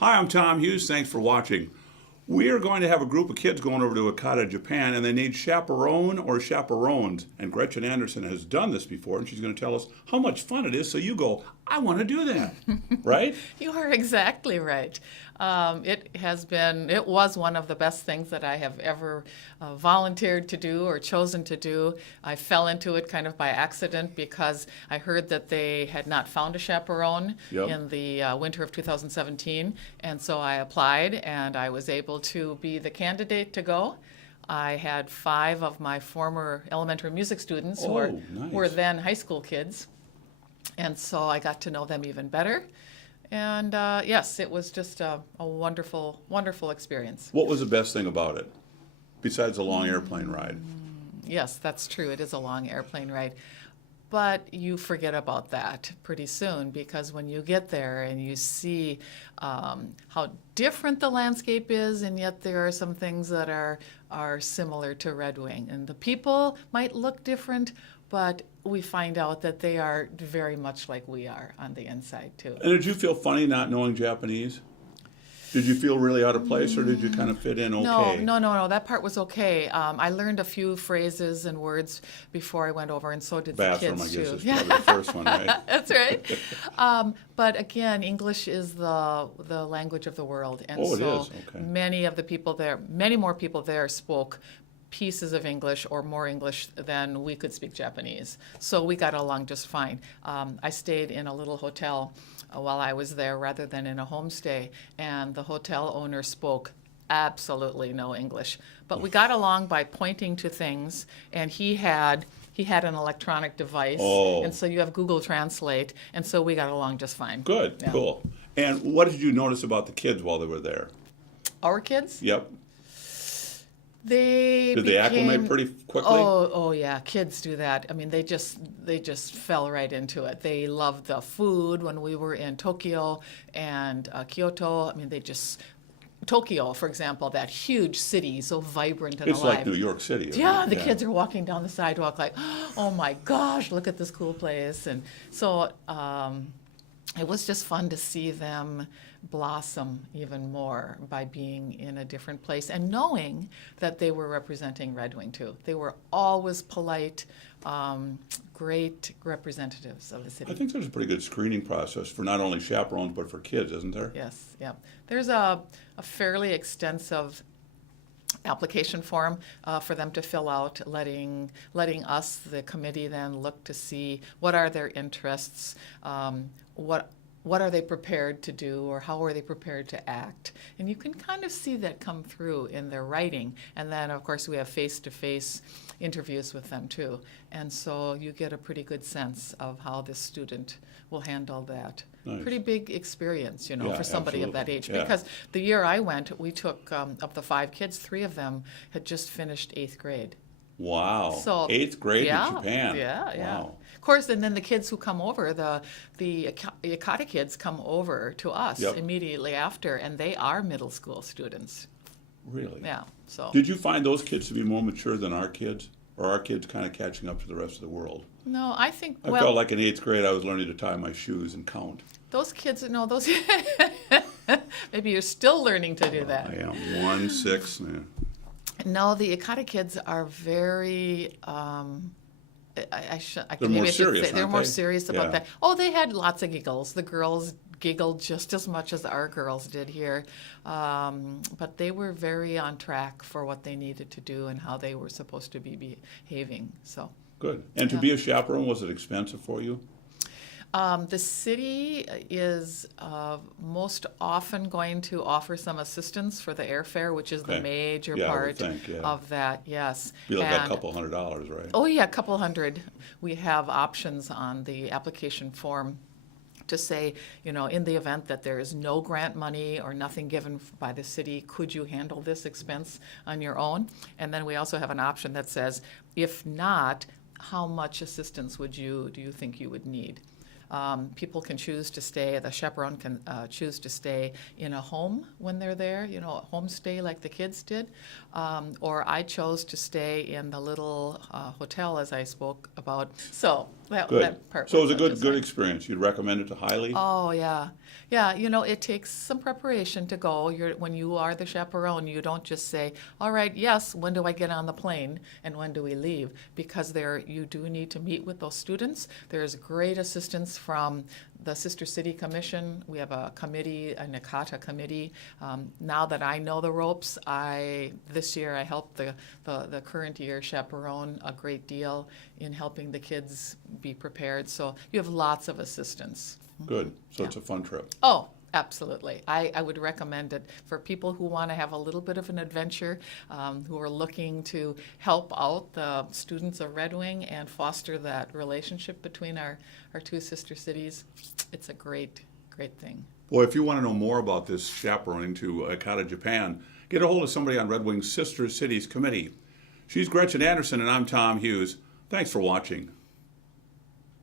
Hi, I'm Tom Hughes. Thanks for watching. We are going to have a group of kids going over to Ekata, Japan, and they need chaperone or chaperones. And Gretchen Anderson has done this before, and she's going to tell us how much fun it is. So you go, I want to do that, right? You are exactly right. It was one of the best things that I have ever volunteered to do or chosen to do. I fell into it kind of by accident because I heard that they had not found a chaperone in the winter of 2017. And so I applied and I was able to be the candidate to go. I had 5 of my former elementary music students who were then high school kids. And so I got to know them even better. And yes, it was just a wonderful, wonderful experience. What was the best thing about it, besides the long airplane ride? Yes, that's true. It is a long airplane ride. But you forget about that pretty soon because when you get there and you see how different the landscape is, and yet there are some things that are similar to Red Wing. And the people might look different, but we find out that they are very much like we are on the inside, too. And did you feel funny not knowing Japanese? Did you feel really out of place, or did you kind of fit in okay? No. That part was okay. I learned a few phrases and words before I went over, and so did the kids, I guess, too. is probably the first one, right? That's right. But again, English is the language of the world. And it is? Okay. Many of the people there, many more people there spoke pieces of English or more English than we could speak Japanese. So we got along just fine. I stayed in a little hotel while I was there rather than in a homestay, and the hotel owner spoke absolutely no English. But we got along by pointing to things, and he had an electronic device, and so you have Google Translate, and so we got along just fine. Good, Yeah. cool. And what did you notice about the kids while they were there? Our kids? Yep. Did they acclimate pretty quickly? Oh yeah, kids do that. I mean, they just fell right into it. They loved the food when we were in Tokyo and Kyoto. I mean, Tokyo, for example, that huge city, so vibrant and It's alive. like New York City. Yeah, the kids are walking down the sidewalk like, oh my gosh, look at this cool place. And so it was just fun to see them blossom even more by being in a different place and knowing that they were representing Red Wing too. They were always polite, great representatives of the city. I think there's a pretty good screening process for not only chaperones but for kids, isn't there? Yes, yeah. There's a fairly extensive application form for them to fill out, letting us, the committee, then look to see what are their interests, what are they prepared to do, or how are they prepared to act. And you can kind of see that come through in their writing. And then, of course, we have face-to-face interviews with them, too. And so you get a pretty good sense of how this student will handle that. Nice. Pretty big experience, Yeah, for somebody of that absolutely. age. Yeah. Because the year I went, we took, of the 5 kids, 3 of them had just finished 8th grade. Wow. So 8th grade yeah, in Japan. Yeah. Wow. Of course, and then the kids who come over, the Ekata kids come over to us immediately after, and they are middle school students. Really? Yeah. So. Did you find those kids to be more mature than our kids? Or are our kids kind of catching up to the rest of the world? No, I think, I felt like in 8th grade I was learning to tie my shoes and count. those kids, those, maybe you're still learning to do that. I am 1, 6. Yeah. No, the Ekata kids are very, They're more serious, they're aren't more they? serious about Yeah. that. Oh, they had lots of giggles. The girls giggled just as much as our girls did here. But they were very on track for what they needed to do and how they were supposed to be behaving. So. Good. And to be a chaperone, was it expensive for you? The city is most often going to offer some assistance for the airfare, which is the Okay. major Yeah, I would part think, yeah. of that, yes. Be like And- a couple $100, right? Oh, yeah, a couple hundred. We have options on the application form to say, in the event that there is no grant money or nothing given by the city, could you handle this expense on your own? And then we also have an option that says, if not, how much assistance do you think you would need? People can choose to stay, the chaperone can choose to stay in a home when they're there, a homestay like the kids did. Or I chose to stay in the little hotel, as I spoke about. So Good. That part So it was a worked out just good fine. experience. You'd recommend it to highly? Oh, yeah. Yeah, it takes some preparation to go. When you are the chaperone, you don't just say, all right, yes, when do I get on the plane and when do we leave? Because you do need to meet with those students. There's great assistance from the Sister City Commission. We have a committee, a NACATA committee. Now that I know the ropes, this year I helped the current year chaperone a great deal in helping the kids be prepared. So you have lots of assistance. Good. So it's a fun trip. Oh, absolutely. I would recommend it for people who want to have a little bit of an adventure, who are looking to help out the students of Red Wing and foster that relationship between our two sister cities. It's a great, great thing. Boy, if you want to know more about this chaperoning to Akata, Japan, get a hold of somebody on Red Wing's Sister Cities Committee. She's Gretchen Anderson, and I'm Tom Hughes. Thanks for watching.